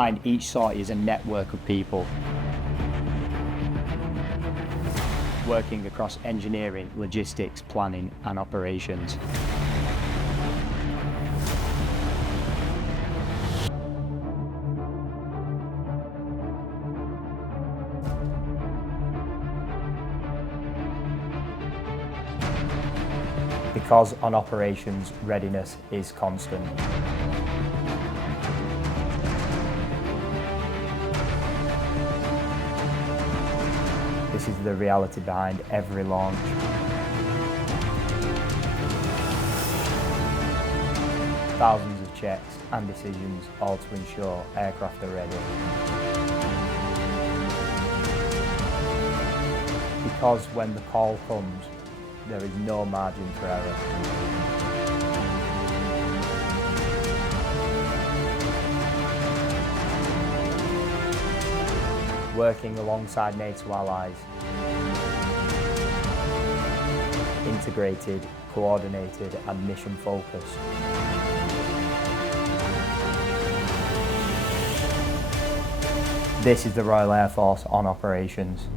Behind each sortie is a network of people working across engineering, logistics, planning and operations. Because on operations, readiness is constant. This is the reality behind every launch. Thousands of checks and decisions, all to ensure aircraft are ready. Because when the call comes, there is no margin for error. Working alongside NATO allies, integrated, coordinated and mission focused. This is the Royal Air Force on operations.